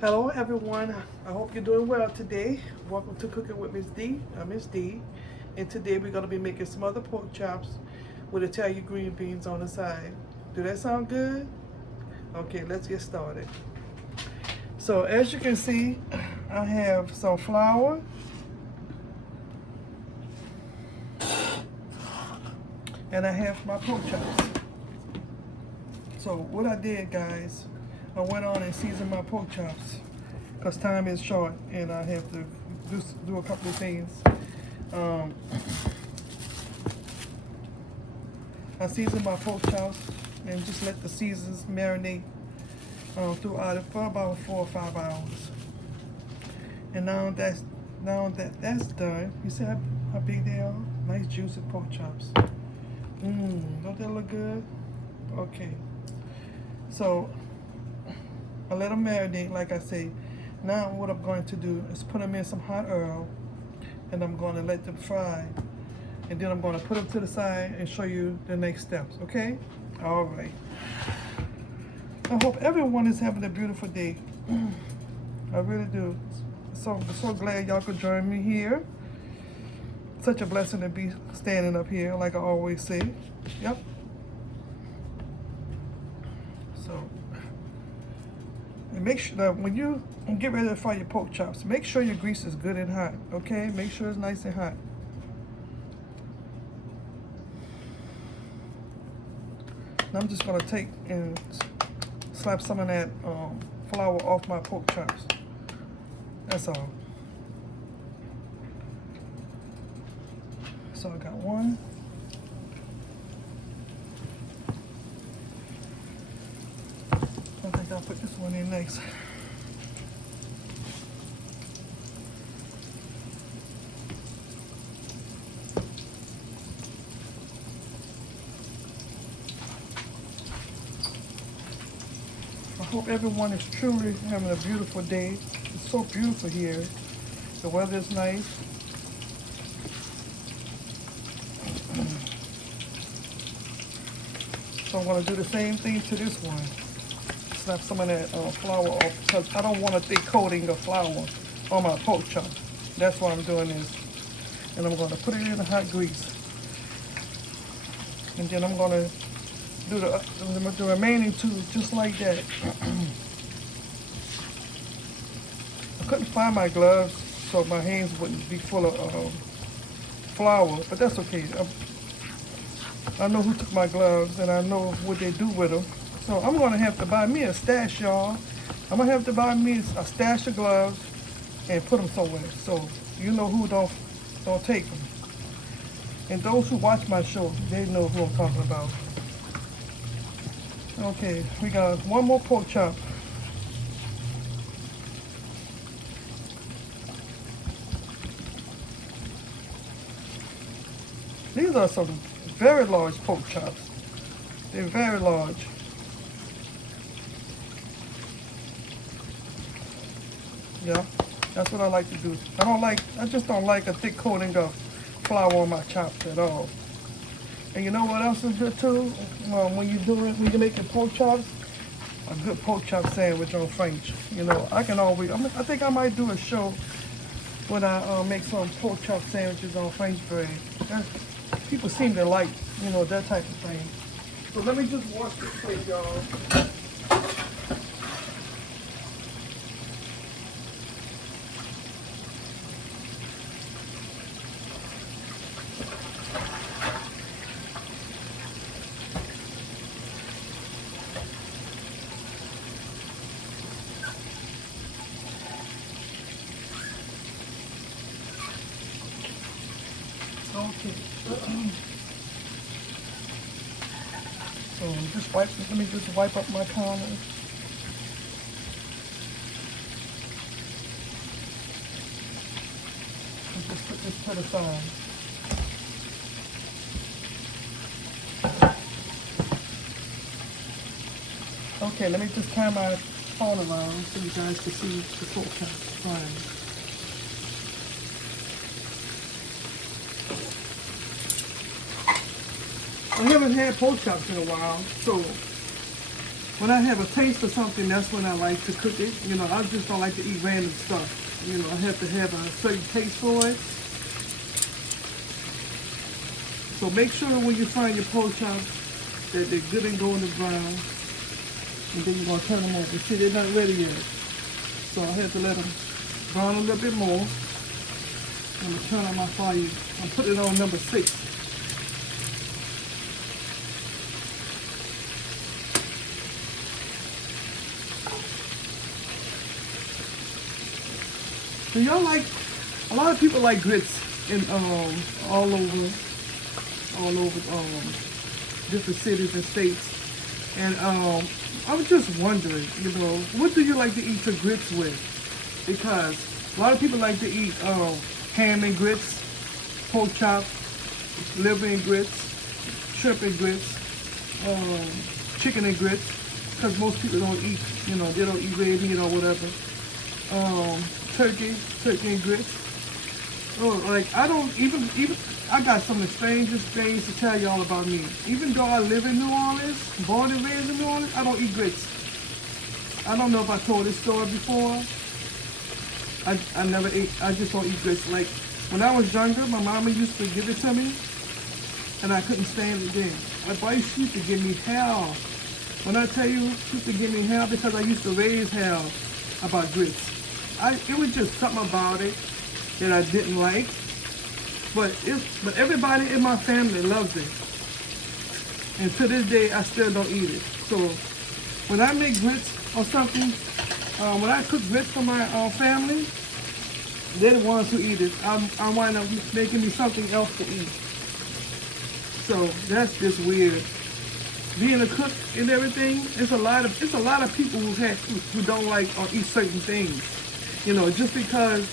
Hello everyone, I hope you're doing well today. Welcome to Cooking with Miss D. I'm Miss D. And today we're going to be making smothered pork chops with Italian green beans on the side. Do that sound good? Okay, let's get started. So as you can see, I have some flour. And I have my pork chops. So what I did, guys, I went on and seasoned my pork chops because time is short and I have to do a couple of things. I seasoned my pork chops and just let the seasons marinate throughout it for about 4 or 5 hours. And now that that's done, you see how big they are? Nice juicy pork chops. Don't that look good? Okay. So I let them marinate, like I say. Now what I'm going to do is put them in some hot oil, and I'm going to let them fry. And then I'm going to put them to the side and show you the next steps, okay? All right. I hope everyone is having a beautiful day. I really do. So glad y'all could join me here. Such a blessing to be standing up here, like I always say. Yep. So, and make sure that when you get ready to fry your pork chops, make sure your grease is good and hot, okay? Make sure it's nice and hot. And I'm just gonna take and slap some of that flour off my pork chops. That's all. So I got one. I think I'll put this one in next. I hope everyone is truly having a beautiful day. It's so beautiful here. The weather is nice. So I'm going to do the same thing to this one. Snap some of that flour off because I don't want a thick coating of flour on my pork chop. That's why I'm doing this. And I'm going to put it in the hot grease. And then I'm going to do the remaining two just like that. I couldn't find my gloves so my hands wouldn't be full of flour, but that's okay. I know who took my gloves and I know what they do with them. So I'm going to have to buy me a stash, y'all. I'm going to have to buy me a stash of gloves and put them somewhere so you know who don't take them. And those who watch my show, they know who I'm talking about. Okay, we got one more pork chop. These are some very large pork chops. They're very large. Yeah, that's what I like to do. I just don't like a thick coating of flour on my chops at all. And you know what else is good too? When you're making pork chops, a good pork chop sandwich on French. You know, I think I might do a show when I make some pork chop sandwiches on French bread. People seem to like, that type of thing. So let me just wash this plate, y'all. Okay. So let me just wipe up my counter. And just put this to the side. Okay, let me just turn my phone around so you guys can see the pork chops frying. I haven't had pork chops in a while, so when I have a taste of something, that's when I like to cook it. You know, I just don't like to eat random stuff. You know, I have to have a certain taste for it. So make sure when you fry your pork chops that they're good and golden brown. And then you're going to turn them over. See, they're not ready yet. So I have to let them brown a little bit more. I'm going to turn on my fire. I'll put it on number 6. So y'all like, a lot of people like grits in all over different cities and states. And I was just wondering, you know, what do you like to eat your grits with? Because a lot of people like to eat ham and grits, pork chop, liver and grits, shrimp and grits, chicken and grits. Because most people don't eat, you know, they don't eat red meat or whatever. Turkey and grits. Oh, like I don't even I got some of the strangest things to tell y'all about me. Even though I live in New Orleans, born and raised in New Orleans, I don't eat grits. I don't know if I told this story before. I never ate, I just don't eat grits. Like when I was younger, my mama used to give it to me and I couldn't stand it then. My wife used to give me hell. When I tell you, she used to give me hell because I used to raise hell about grits. It was just something about it that I didn't like, but everybody in my family loves it, and to this day I still don't eat it. So when I make grits or something, when I cook grits for my family, they're the ones who eat it. I wind up making me something else to eat. So that's just weird. Being a cook and everything, it's a lot of people who don't like or eat certain things. You know, just because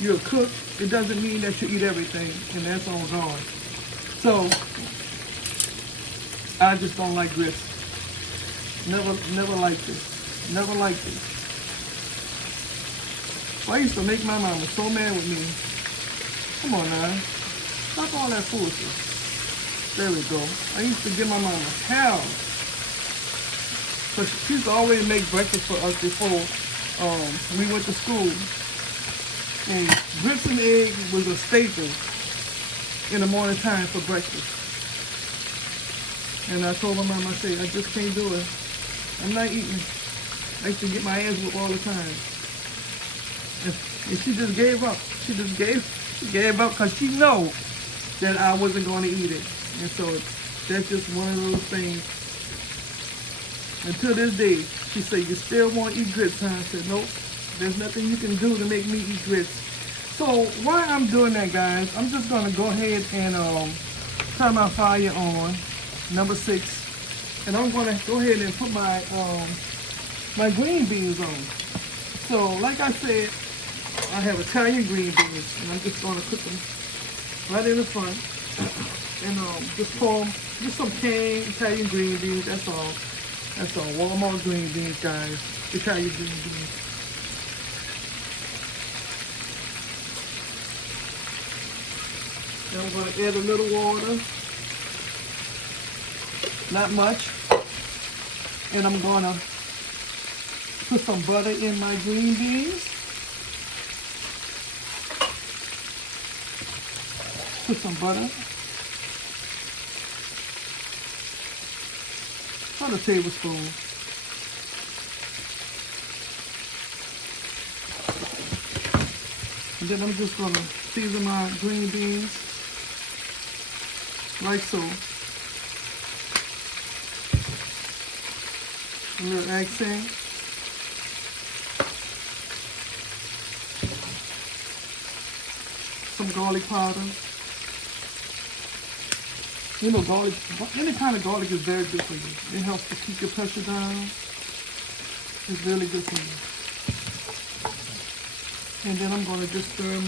you're a cook, it doesn't mean that you eat everything, and that's on God. So, I just don't like grits. Never liked it. Never liked it. So I used to make my mama so mad with me. Come on now. Stop all that foolishness. There we go. I used to give my mama hell. But she used to always make breakfast for us before we went to school. And grits and eggs was a staple in the morning time for breakfast. And I told my mom, I said, I just can't do it. I'm not eating. I used to get my ass whooped all the time. And she just gave up. She gave up because she know that I wasn't going to eat it. And so that's just one of those things. Until this day, she said, you still want to eat grits, huh? I said, nope. There's nothing you can do to make me eat grits. So while I'm doing that, guys, I'm just going to go ahead and turn my fire on, number 6. And I'm going to go ahead and put my my green beans on. So like I said, I have Italian green beans, and I'm just going to cook them right in the front. And just pour them, just some canned Italian green beans, that's all. That's all, Walmart green beans, guys. Italian green beans. Then I'm going to add a little water. Not much. And I'm going to put some butter in my green beans. Put some butter. About a tablespoon. And then I'm just going to season my green beans like so. A little accent. Some garlic powder. You know, garlic, any kind of garlic is very good for you. It helps to keep your pressure down. It's really good for you. And then I'm going to just stir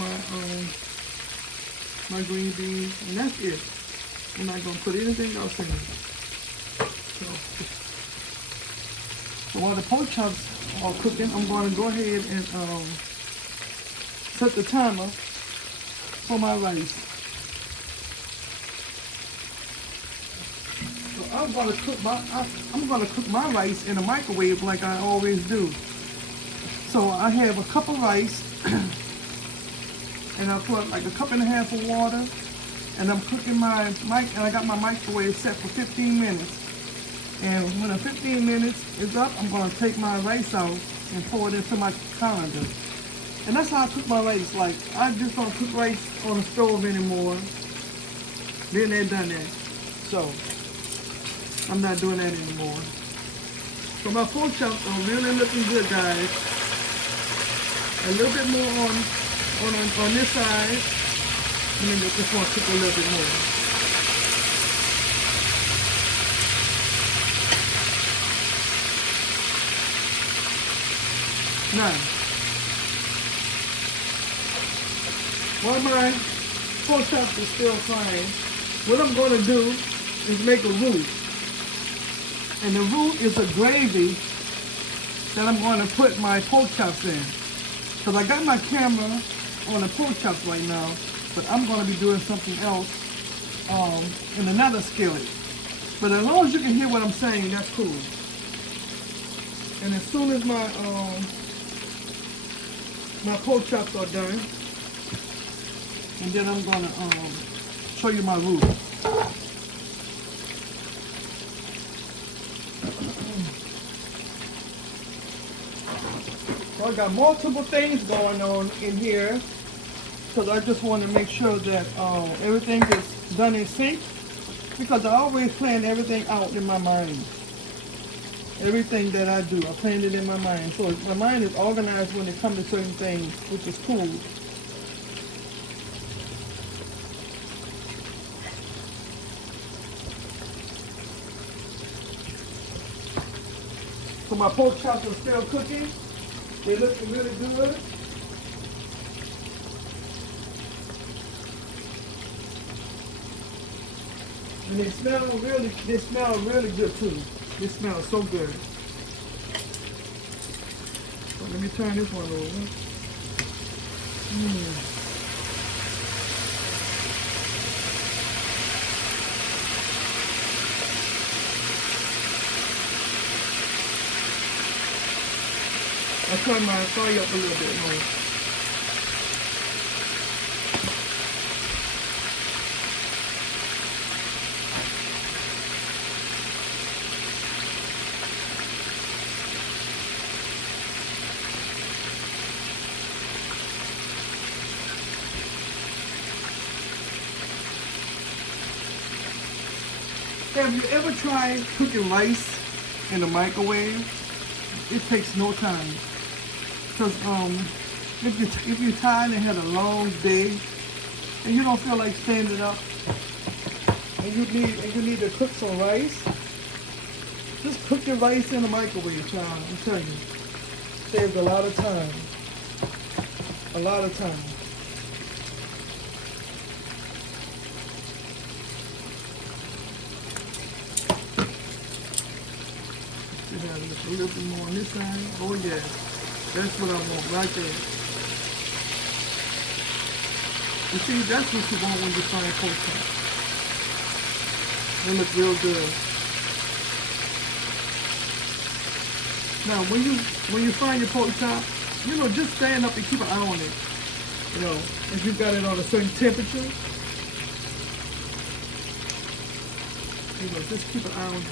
my green beans, and that's it. I'm not going to put anything else in it. So while the pork chops are cooking, I'm going to go ahead and set the timer for my rice. So I'm gonna cook my rice in a microwave like I always do. So I have a cup of rice, and I put like a cup and a half of water, and I'm cooking and I got my microwave set for 15 minutes. And when the 15 minutes is up, I'm gonna take my rice out and pour it into my colander. And that's how I cook my rice. Like, I just don't cook rice on the stove anymore. Been there, done that. So, I'm not doing that anymore. So my pork chops are really looking good, guys. A little bit more on this side. And then just want to cook a little bit more. Now, while my pork chops are still frying, what I'm going to do is make a roux. And the roux is a gravy that I'm going to put my pork chops in. Because I got my camera on the pork chops right now, but I'm going to be doing something else in another skillet. But as long as you can hear what I'm saying, that's cool. And as soon as my pork chops are done, and then I'm going to show you my roux. So I got multiple things going on in here because I just want to make sure that everything is done in sync, because I always plan everything out in my mind. Everything that I do, I plan it in my mind. So my mind is organized when it comes to certain things, which is cool. So my pork chops are still cooking. They're looking really good. And they smell really good too. They smell so good. So let me turn this one over. I'll turn my fire up a little bit more. Have you ever tried cooking rice in the microwave? It takes no time. Because if you're tired and had a long day and you don't feel like standing up and you need to cook some rice, just cook your rice in the microwave, child. I'm telling you, saves a lot of time. A lot of time. A little bit more on this side. Oh yeah, that's what I want right there. You see, that's what you want when you fry pork chops. They look real good. Now, when you fry your pork chop, just stand up and keep an eye on it. If you've got it on a certain temperature, just keep an eye on it.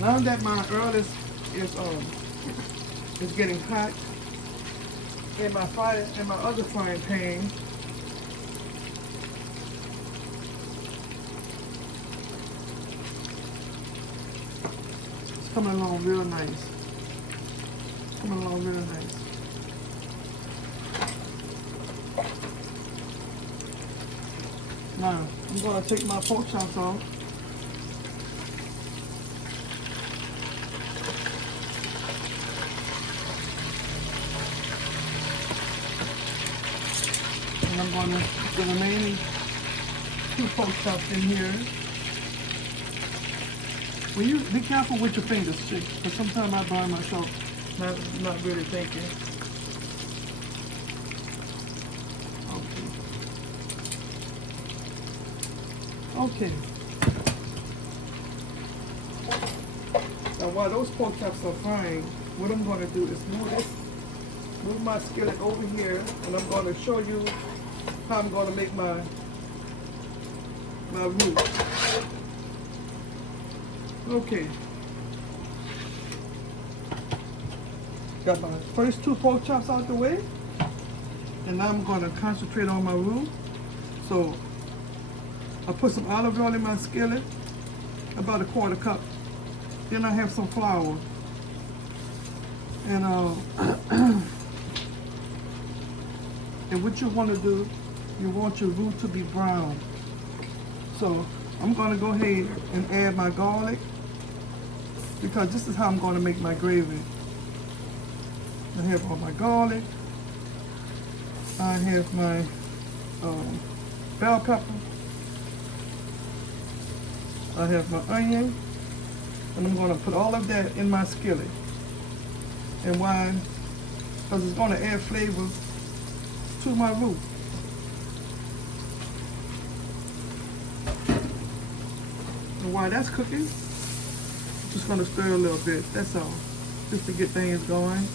Now that my oil is getting hot in my other frying pan, it's coming along real nice. Coming along real nice. Now I'm gonna take my pork chops off. And I'm going to put the remaining 2 pork chops in here. When you be careful with your fingers, because sometimes I burn myself not really thinking. Okay. Now while those pork chops are frying, what I'm going to do is move my skillet over here, and I'm going to show you how I'm going to make my roux. Okay. Got my first 2 pork chops out the way, and now I'm going to concentrate on my roux. So I put some olive oil in my skillet, about a 1/4 cup. Then I have some flour, and and what you want to do, you want your roux to be brown. So I'm going to go ahead and add my garlic, because this is how I'm going to make my gravy. I have all my garlic. I have my bell pepper. I have my onion. And I'm going to put all of that in my skillet. And why? Because it's going to add flavor to my roux. And while that's cooking, I'm just going to stir a little bit. That's all. Just to get things going.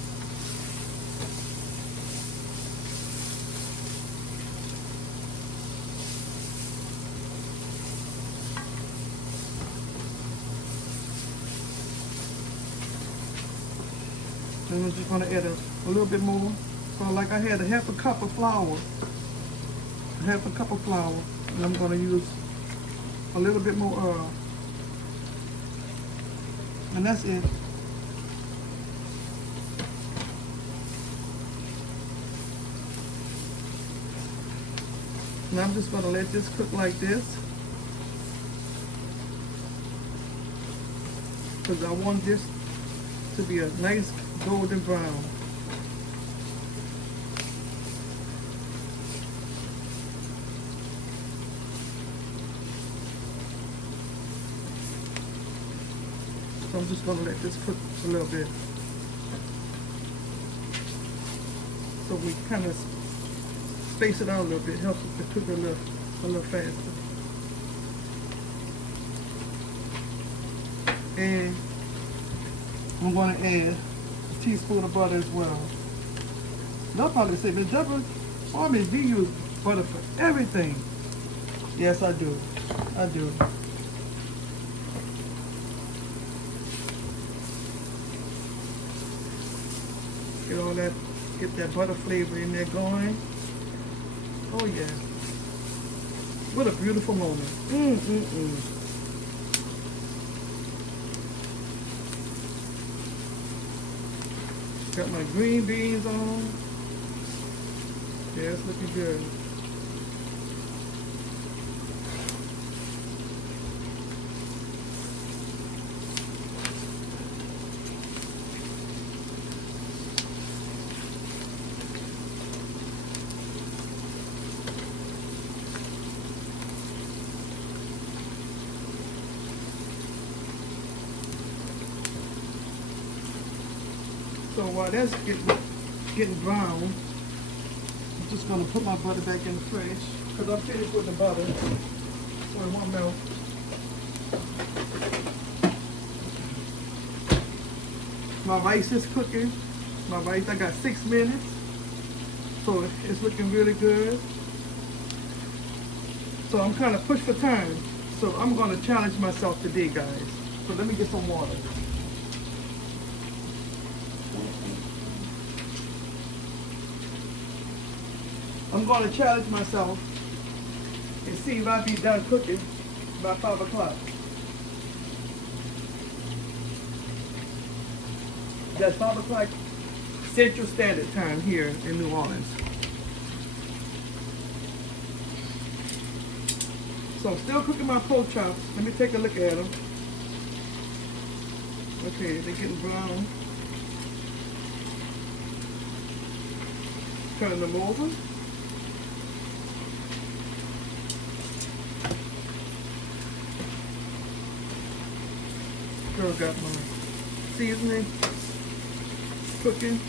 And I'm just going to add a little bit more. So like I had a 1/2 cup of flour. A 1/2 cup of flour. And I'm going to use a little bit more oil. And that's it. Now I'm just going to let this cook like this. Because I want this to be a nice golden brown. So I'm just going to let this cook a little bit. So we kind of space it out a little bit. It helps it to cook a little faster. And I'm going to add a teaspoon of butter as well. They'll probably say, Miss Deborah, Army, do you use butter for everything? Yes, I do. I do. Get all that, get that butter flavor in there going. Oh yeah. What a beautiful moment. Got my green beans on. Yeah, it's looking good. So while that's getting brown, I'm just going to put my butter back in the fridge, because I'm finished with the butter, so it won't melt. My rice is cooking. My rice, I got 6 minutes, so it's looking really good. So I'm kind of pushed for time, so I'm going to challenge myself today, guys. So let me get some water. I'm going to challenge myself and see if I'll be done cooking by 5 o'clock. That's 5 o'clock Central Standard Time here in New Orleans. So I'm still cooking my pork chops. Let me take a look at them. Okay, they're getting brown. Turn them over. got my seasoning cooking.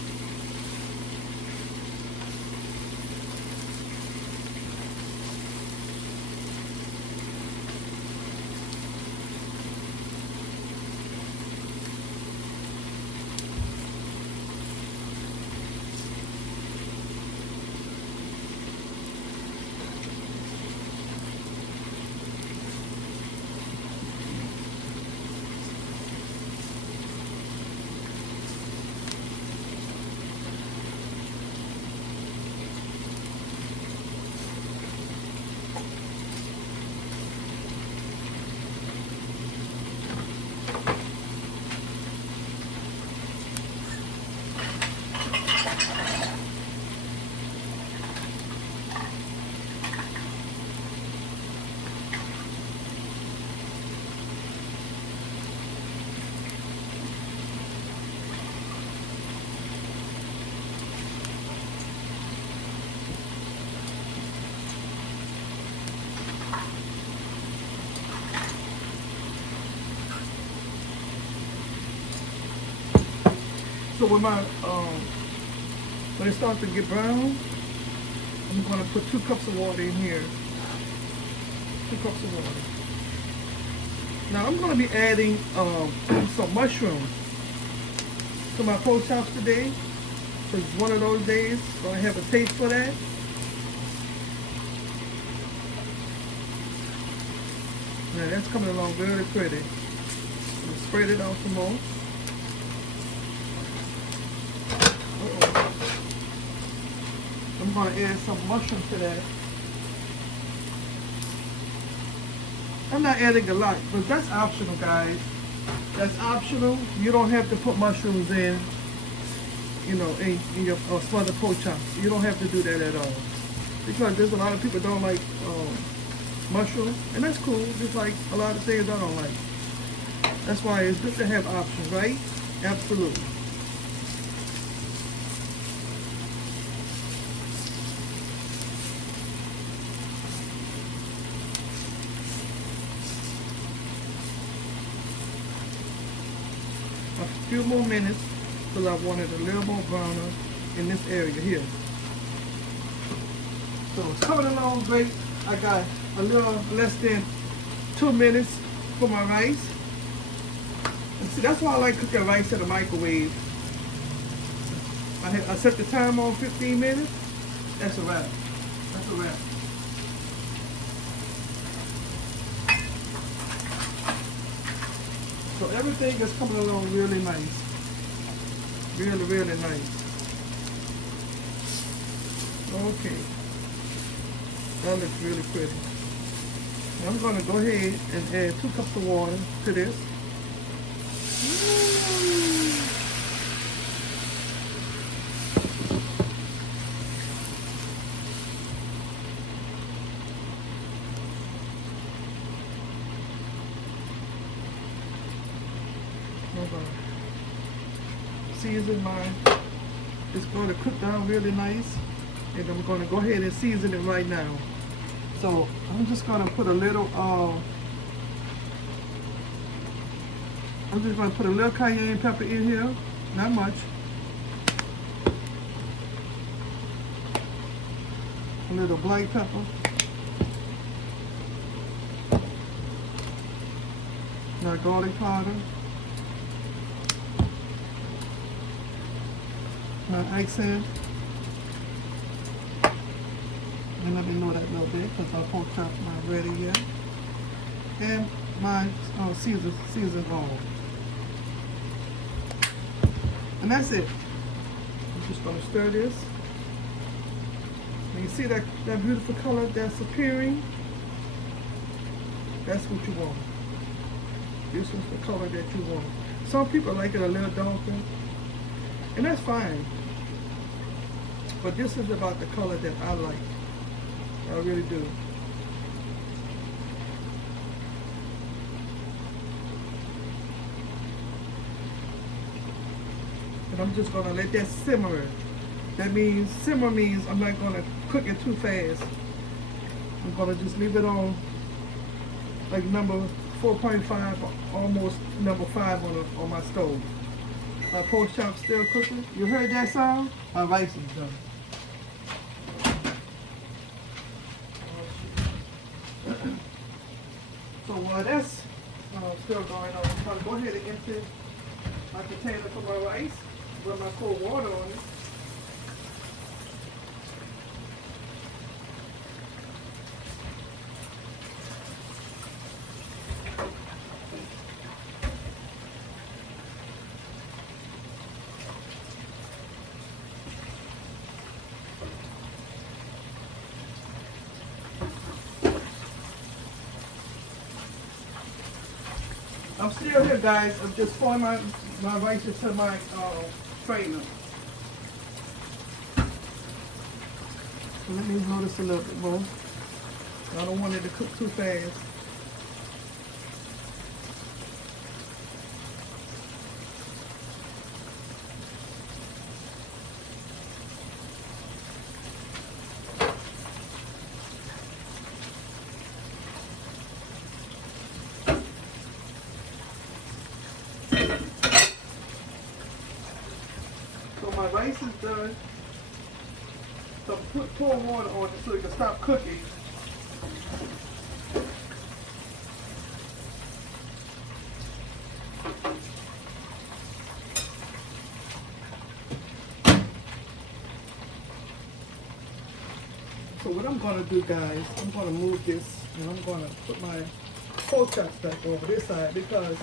So when it starts to get brown, I'm going to put 2 cups of water in here. 2 cups of water. Now I'm going to be adding some mushrooms to my pork chops today. So it's one of those days, so I have a taste for that. Now that's coming along really pretty. I'm spread it out some more. I'm going to add some mushroom to that. I'm not adding a lot, but that's optional, guys. That's optional. You don't have to put mushrooms in, you know, in your smothered pork chops. You don't have to do that at all. Because there's a lot of people don't like mushrooms, and that's cool. Just like a lot of things I don't like. That's why it's good to have options, right? Absolutely. A few more minutes till I want it a little more browner in this area here. So it's coming along great. I got a little less than 2 minutes for my rice. And see, that's why I like cooking rice in the microwave. I set the time on 15 minutes. That's a wrap. That's a wrap. So everything is coming along really nice. Really, really nice. Okay. That looks really pretty. I'm going to go ahead and add 2 cups of water to this. Season mine. It's going to cook down really nice, and I'm going to go ahead and season it right now. So I'm just going to put a little cayenne pepper in here, not much. A little black pepper. Now garlic powder. My accent. And let me know that a little bit because my pork chop's not ready yet. And my seasoned oil. And that's it. I'm just going to stir this. And you see that beautiful color that's appearing? That's what you want. This is the color that you want. Some people like it a little darker, and that's fine. But this is about the color that I like. I really do. And I'm just gonna let that simmer. That means, simmer means I'm not gonna cook it too fast. I'm gonna just leave it on like number 4.5, almost number 5 on my stove. My pork chop still cooking. You heard that sound? My rice is done. So while that's still going on, I'm gonna go ahead and empty my container for my rice with my cold water on it. I'm still here, guys. I'm just pouring my rice into my strainer. So let me hold this a little bit more. I don't want it to cook too fast. So my rice is done. So pour water on it so it can stop cooking. So what I'm gonna do, guys, I'm gonna move this and I'm gonna put my pork chops back over this side because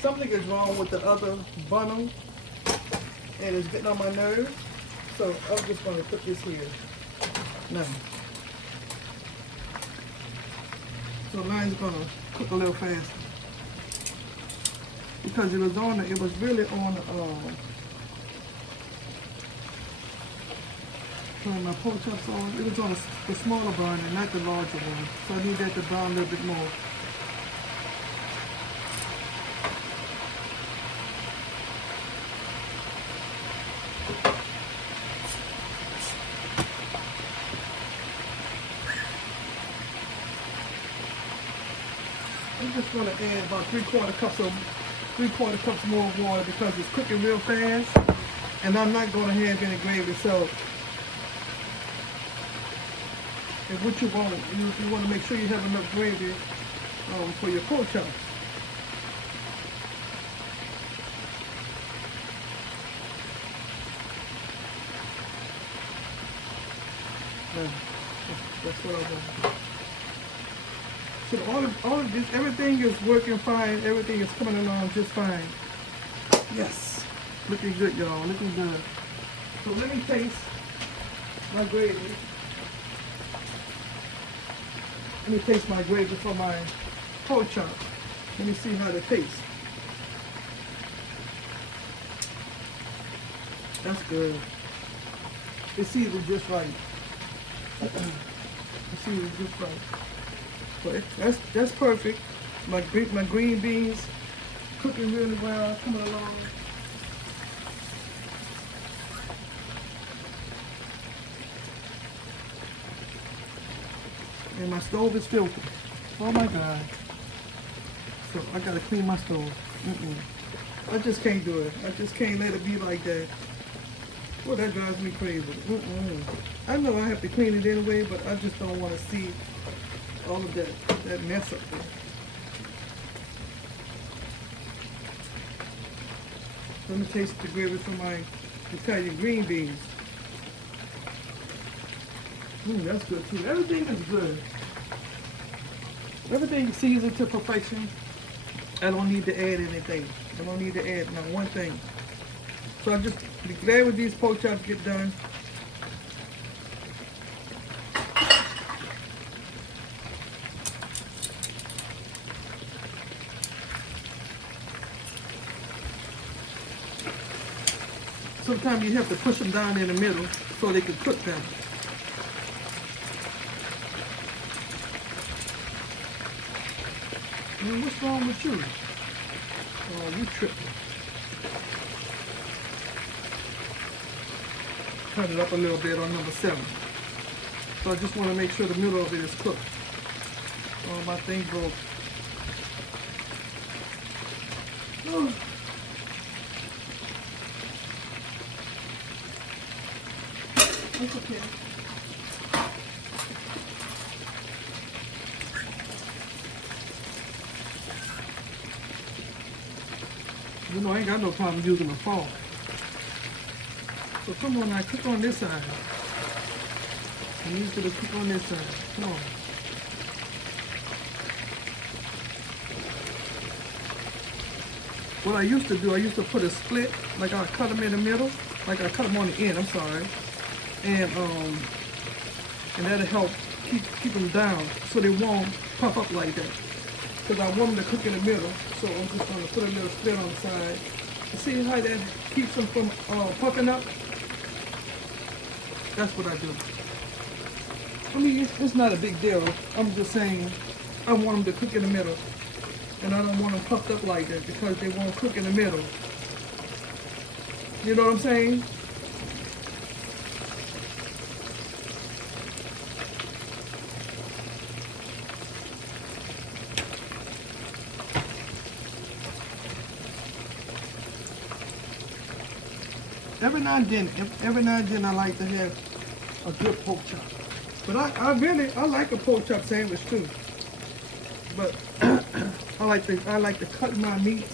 something is wrong with the other bundle and it's getting on my nerves. So I'm just gonna put this here now. So mine's gonna cook a little faster because it was really on turn my pork chops on. It was on the smaller burner, not the larger one. So I need that to brown a little bit more. I'm just going to add about 3/4 cups more water because it's cooking real fast, and I'm not going to have any gravy. So, and what you want, you want to make sure you have enough gravy for your pork chops. That's what I want. So all of this, everything is working fine. Everything is coming along just fine. Yes, looking good, y'all. Looking good. So let me taste my gravy. Let me taste my gravy for my pork chop. Let me see how it tastes. That's good. It's seasoned just right. It's seasoned just right. So that's perfect. My green beans cooking really well, coming along. And my stove is filthy. Oh my God. So I gotta clean my stove. I just can't do it. I just can't let it be like that. Well, that drives me crazy. I know I have to clean it anyway, but I just don't want to see all of that mess up there. Let me taste the gravy from my Italian green beans. That's good too. Everything is good. Everything is seasoned to perfection. I don't need to add anything. I don't need to add not one thing. So I'm just be glad when these pork chops get done. Sometimes you have to push them down in the middle so they can cook better. What's wrong with you? Oh, you tripping. Cut it up a little bit on number 7. So I just want to make sure the middle of it is cooked. Oh, my thing broke. Oh. That's okay. You know, I ain't got no problem using a fork. So come on now, cook on this side. I need you to cook on this side. Come on. What I used to do, I used to put a split, like I cut them in the middle, like I cut them on the end, I'm sorry. And that'll help keep them down so they won't puff up like that. Because I want them to cook in the middle, so I'm just going to put a little split on the side. You see how that keeps them from puffing up? That's what I do. I mean, it's not a big deal. I'm just saying I want them to cook in the middle. And I don't want them puffed up like that because they won't cook in the middle. You know what I'm saying? Every now and then I like to have a good pork chop. But I like a pork chop sandwich too. But I like to cut my meat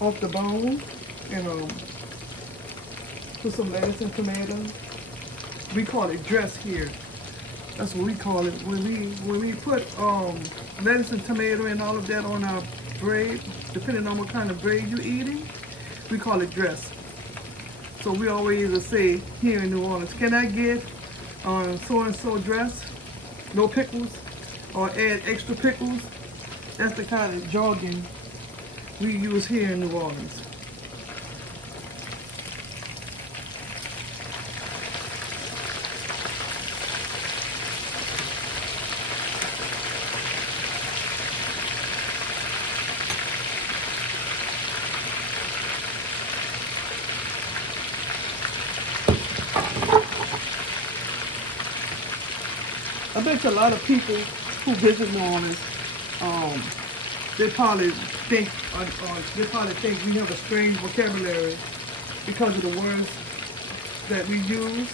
off the bone and put some lettuce and tomato. We call it dress here. That's what we call it. When we put lettuce and tomato and all of that on our bread, depending on what kind of bread you're eating, we call it dress. So we always say here in New Orleans, can I get so-and-so dress? No pickles? Or add extra pickles? That's the kind of jargon we use here in New Orleans. I bet you a lot of people who visit New Orleans, they probably think we have a strange vocabulary because of the words that we use.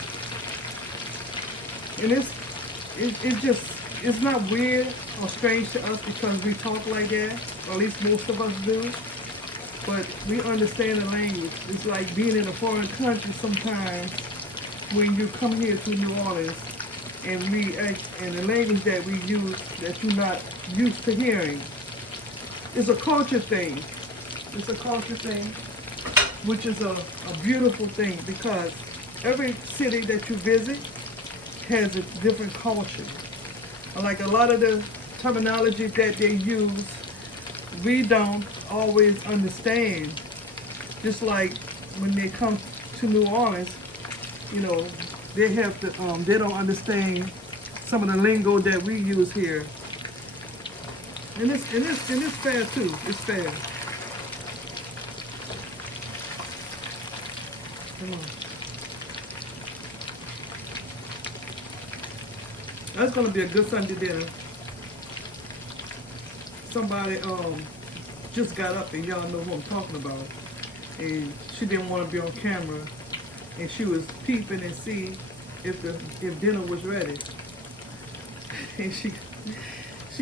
And it's not weird or strange to us because we talk like that, or at least most of us do. But we understand the language. It's like being in a foreign country sometimes when you come here to New Orleans and the language that we use that you're not used to hearing. It's a culture thing. It's a culture thing, which is a beautiful thing because every city that you visit has a different culture. Like a lot of the terminology that they use, we don't always understand. Just like when they come to New Orleans, you know, they have to, they don't understand some of the lingo that we use here. And it's fair too. It's fair. Come on. That's gonna be a good Sunday dinner. Somebody just got up and y'all know who I'm talking about. And she didn't want to be on camera. And she was peeping and see if dinner was ready. And she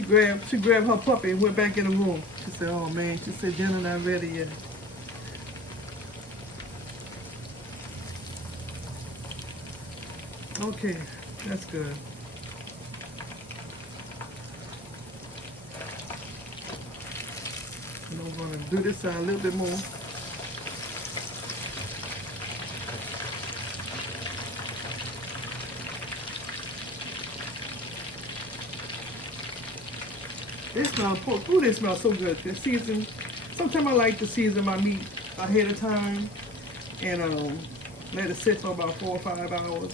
grabbed her puppy and went back in the room. She said, "Oh man," she said, "dinner not ready yet." Okay, that's good. And I'm gonna do this side a little bit more. It smells pork. Ooh, they smell so good. The season. Sometimes I like to season my meat ahead of time and let it sit for about 4 or 5 hours,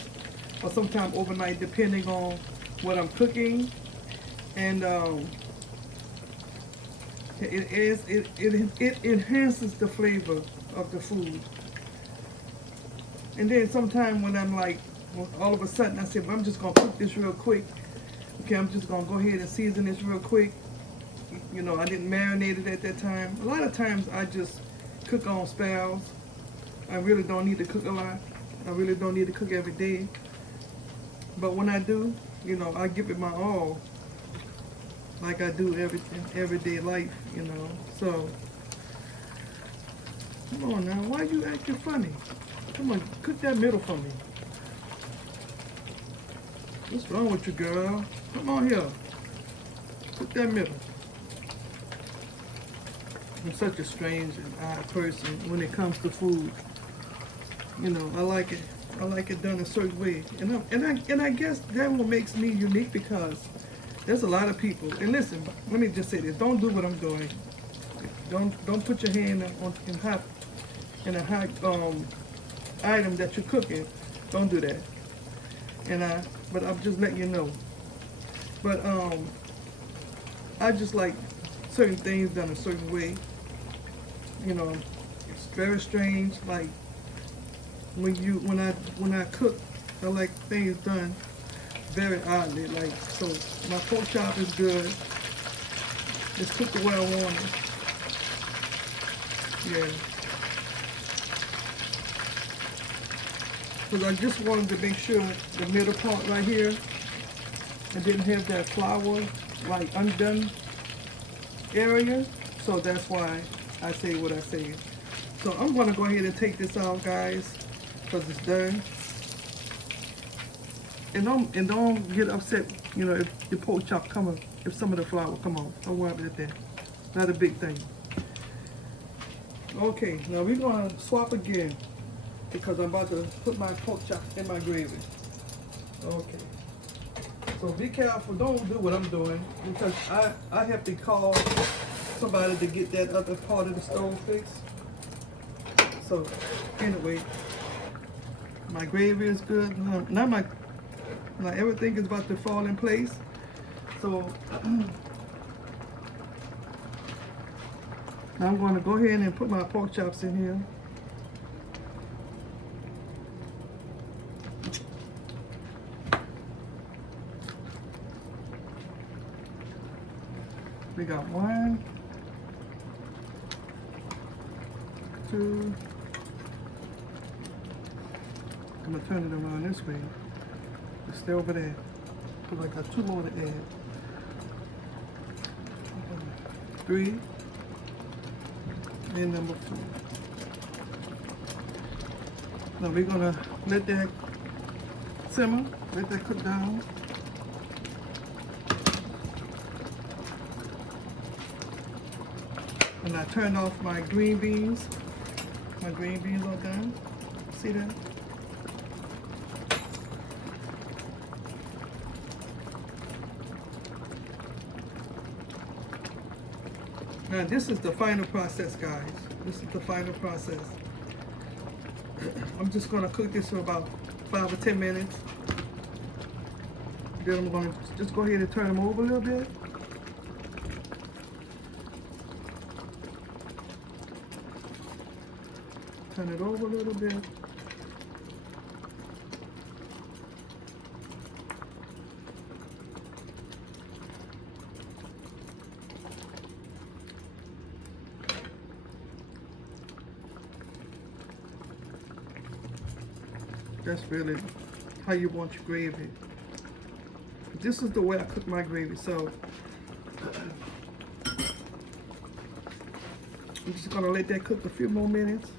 or sometimes overnight, depending on what I'm cooking. And it enhances the flavor of the food. And then sometimes when I'm like, all of a sudden I say, well, I'm just gonna cook this real quick. Okay, I'm just gonna go ahead and season this real quick. you know, I didn't marinate it at that time. A lot of times I just cook on spells. I really don't need to cook a lot. I really don't need to cook every day. But when I do, you know, I give it my all, like I do everyday life, you know. So, come on now, why you acting funny? Come on, cook that middle for me. What's wrong with you, girl? Come on here. Cook that middle. I'm such a strange and odd person when it comes to food. You know, I like it done a certain way, and I guess that what makes me unique, because there's a lot of people. And listen, let me just say this: don't do what I'm doing. Don't put your hand in a hot item that you're cooking. Don't do that. But I'm just letting you know. But I just like certain things done a certain way. You know, it's very strange. Like when I cook, I like things done very oddly. Like, so my pork chop is good. It's cooked the way I want it. Yeah. Because I just wanted to make sure the middle part right here, I didn't have that flour like undone area. So that's why I say what I say. So I'm gonna go ahead and take this out, guys, because it's done. And don't get upset, you know, if your pork chop if some of the flour come off. Don't worry about that. Not a big thing. Okay, now we're gonna swap again, because I'm about to put my pork chop in my gravy. Okay. So be careful, don't do what I'm doing, because I have to call somebody to get that other part of the stove fixed. So anyway, my gravy is good. Now everything is about to fall in place. So now I'm going to go ahead and put my pork chops in here. We got 1, 2. I'm gonna turn it around this way. It's still over there. Because I got 2 more to add. 3. And number 4. Now we're gonna let that simmer, let that cook down. And I turned off my green beans. My green beans are done. See that? Now this is the final process, guys. This is the final process. I'm just gonna cook this for about 5 or 10 minutes. Then I'm gonna just go ahead and turn them over a little bit. Turn it over a little bit. That's really how you want your gravy. This is the way I cook my gravy. So I'm just gonna let that cook a few more minutes,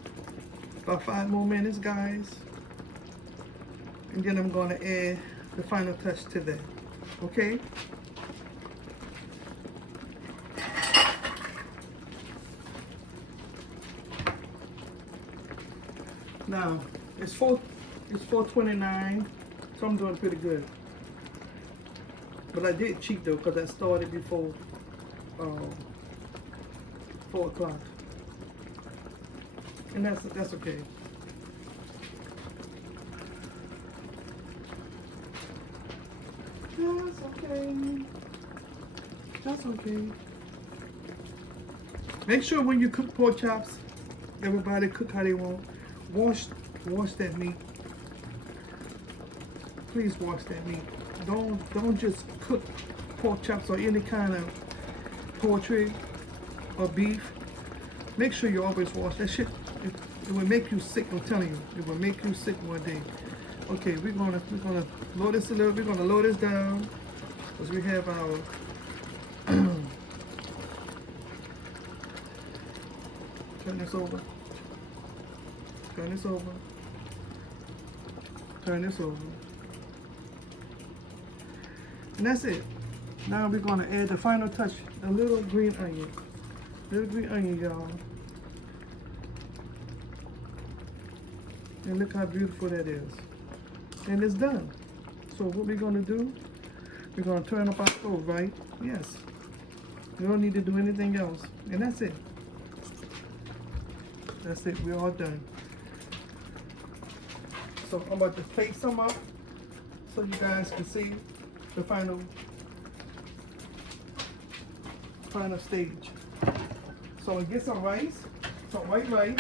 about 5 more minutes, guys. And then I'm gonna add the final touch to that, okay? Now, it's 4:29, so I'm doing pretty good. But I did cheat though, because I started before 4 o'clock. And that's okay. That's okay. That's okay. Make sure when you cook pork chops, everybody cook how they want. Wash that meat. Please wash that meat. Don't just cook pork chops or any kind of poultry or beef, make sure you always wash that shit. It will make you sick. I'm telling you, it will make you sick one day. Okay, we're gonna load this a little. We're gonna load this down because we have our turn this over. Turn this over. Turn this over. And that's it. Now we're gonna add the final touch, a little green onion. Little green onion, y'all. And look how beautiful that is. And it's done. So what we're gonna do, we're gonna turn up our stove, right? Yes. We don't need to do anything else. And that's it. That's it, we're all done. So I'm about to plate some up so you guys can see the final stage. So I'm gonna get some rice, some white rice.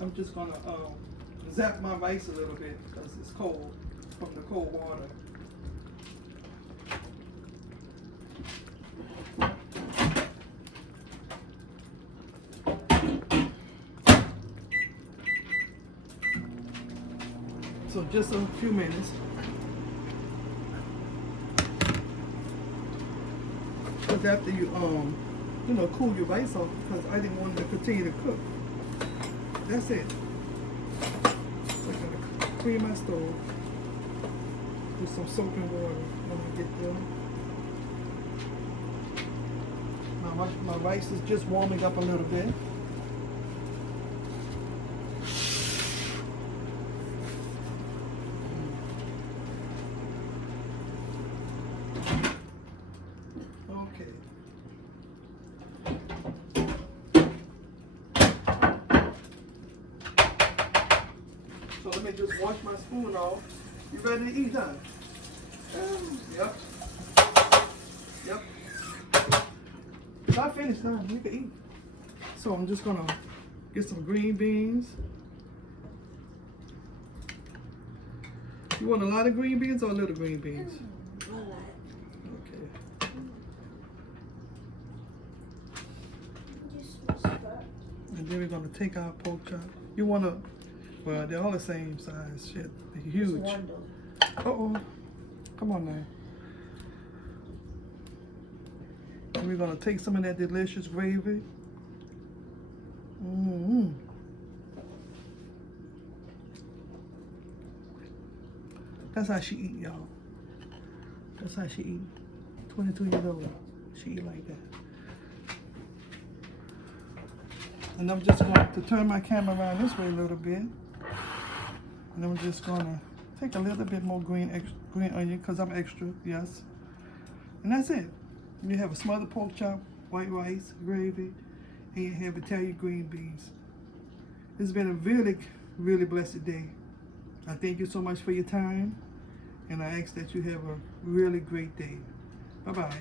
I'm just gonna zap my rice a little bit because it's cold from the cold water. So just a few minutes. Because after you cool your rice off, because I didn't want it to continue to cook. That's it. I'm gonna clean my stove with some soap and water when I get done. My rice is just warming up a little bit. Okay. So let me just wash my spoon off. You ready to eat, huh? Yep. Yep. I finished, huh? You can eat. So I'm just gonna get some green beans. You want a lot of green beans or a little green beans? A lot. Okay. And then we're gonna take our pork chop. You wanna, well, they're all the same size, shit. They're huge. Uh-oh. Come on now. And we're gonna take some of that delicious gravy. Mm-hmm. That's how she eat, y'all. That's how she eat. 22 years old. She eat like that. And I'm just going to turn my camera around this way a little bit. And I'm just gonna take a little bit more green onion because I'm extra, yes. And that's it. You have a smothered pork chop, white rice, gravy, and you have Italian green beans. It's been a really, really blessed day. I thank you so much for your time, and I ask that you have a really great day. Bye-bye.